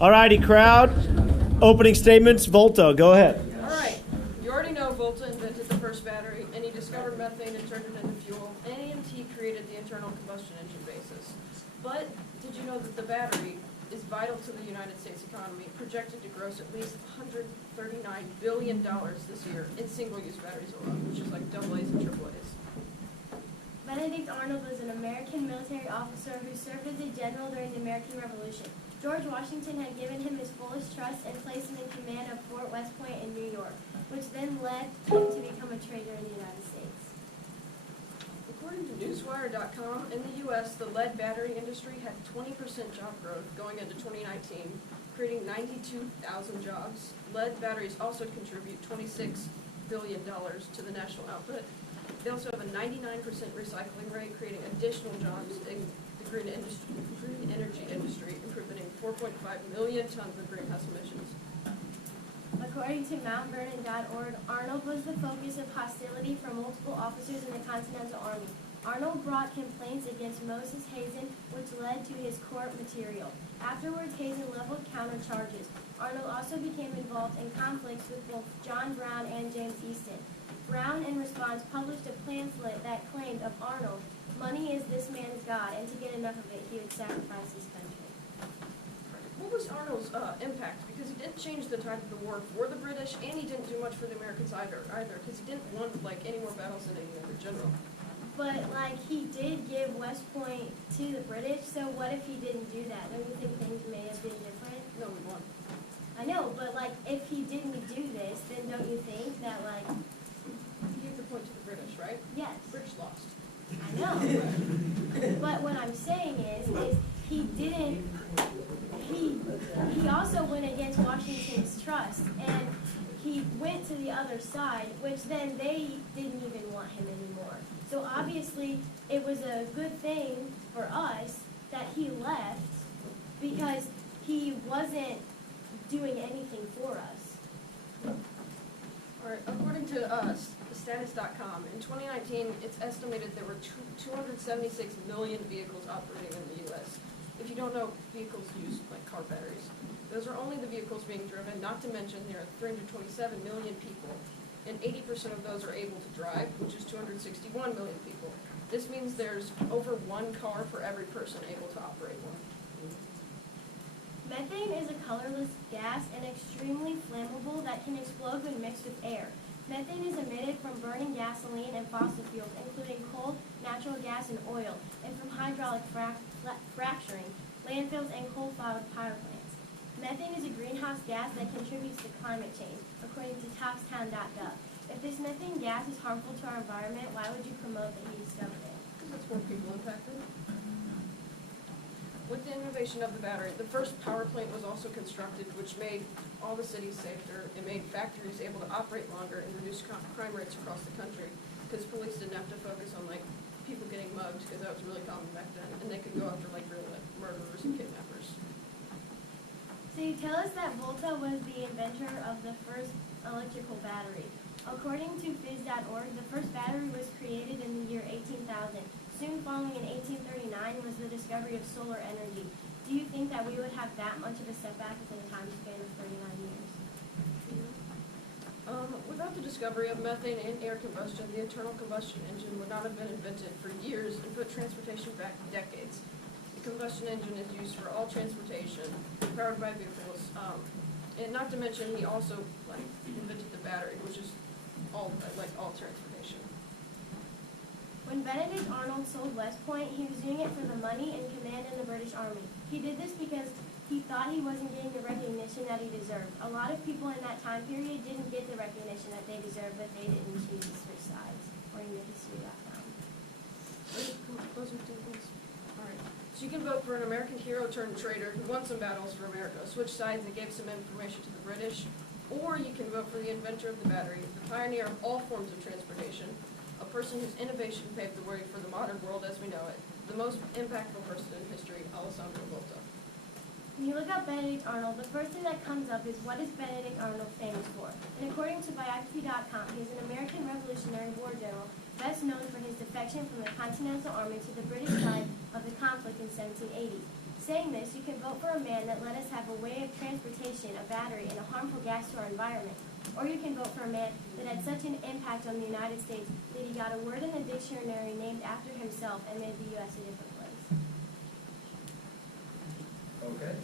All righty, crowd. Opening statements. Volta, go ahead. All right. You already know Volta invented the first battery, and he discovered methane and turned it into fuel. And AMT created the internal combustion engine basis. But did you know that the battery is vital to the United States economy, projected to gross at least $139 billion this year in single-use batteries alone, which is like AA's and AAA's. Benedict Arnold was an American military officer who served as a general during the American Revolution. George Washington had given him his fullest trust and placed him in command of Fort West Point in New York, which then led him to become a trader in the United States. According to Newswire.com, in the U.S., the lead battery industry had 20% job growth going into 2019, creating 92,000 jobs. Lead batteries also contribute $26 billion to the national output. They also have a 99% recycling rate, creating additional jobs in the green energy industry, improving 4.5 million tons of greenhouse emissions. According to MountVernon.org, Arnold was the focus of hostility from multiple officers in the Continental Army. Arnold brought complaints against Moses Hazen, which led to his court material. Afterwards, Hazen leveled countercharges. Arnold also became involved in conflicts with both John Brown and James Easton. Brown, in response, published a pamphlet that claimed of Arnold, "Money is this man's God, and to get enough of it, he would sacrifice his country." What was Arnold's impact? Because he didn't change the tide of the war for the British, and he didn't do much for the Americans either, because he didn't want any more battles than any other general. But, he did give West Point to the British, so what if he didn't do that? Don't you think things may have been different? No, we won. I know, but, if he didn't do this, then don't you think that, He gave the point to the British, right? yes. The British lost. I know. But what I'm saying is he didn't, he also went against Washington's trust, and he went to the other side, which then they didn't even want him anymore. So obviously, it was a good thing for us that he left, because he wasn't doing anything for us. All right, according to status.com, in 2019, it's estimated there were 276 million vehicles operating in the U.S. If you don't know, vehicles use car batteries. Those are only the vehicles being driven, not to mention there are 327 million people, and 80% of those are able to drive, which is 261 million people. This means there's over one car for every person able to operate one. Methane is a colorless gas and extremely flammable that can explode when mixed with air. Methane is emitted from burning gasoline and fossil fuels, including coal, natural gas, and oil, and from hydraulic fracturing, landfills, and coal-fired power plants. Methane is a greenhouse gas that contributes to climate change, according to Topstown.gov. If this methane gas is harmful to our environment, why would you promote that he discovered it? Because that's more people impacted. With the innovation of the battery, the first power plant was also constructed, which made all the cities safer. It made factories able to operate longer and reduce crime rates across the country, because police didn't have to focus on people getting mugged, because that was really common back then, and they could go after real murderers and kidnappers. So you tell us that Volta was the inventor of the first electrical battery. According to Phys.org, the first battery was created in the year 18,000. Soon following in 1839 was the discovery of solar energy. Do you think that we would have that much of a setback within a time span of 39 years? Without the discovery of methane and air combustion, the internal combustion engine would not have been invented for years and put transportation back decades. The combustion engine is used for all transportation, powered by vehicles, and not to mention he also invented the battery, which is all transportation. When Benedict Arnold sold West Point, he was doing it for the money and command in the British Army. He did this because he thought he wasn't getting the recognition that he deserved. A lot of people in that time period didn't get the recognition that they deserved, but they didn't choose to switch sides, according to history.com. Alright, so you can vote for an American hero turned traitor who won some battles for America, switched sides and gave some information to the British, or you can vote for the inventor of the battery, the pioneer of all forms of transportation, a person whose innovation paved the way for the modern world as we know it, the most impactful person in history, Alessandro Volta. When you look up Benedict Arnold, the first thing that comes up is, what is Benedict Arnold famous for? And according to biography.com, he is an American Revolutionary War general, best known for his defection from the Continental Army to the British side of the conflict in 1780. saying this, you can vote for a man that let us have a way of transportation, a battery, and a harmful gas to our environment. Or you can vote for a man that had such an impact on the United States that he got a word in the dictionary named after himself and made the U.S. a different place. Okay.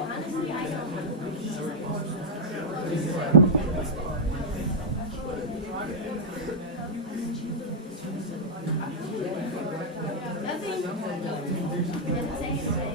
Honestly, I don't Nothing. Doesn't say anything.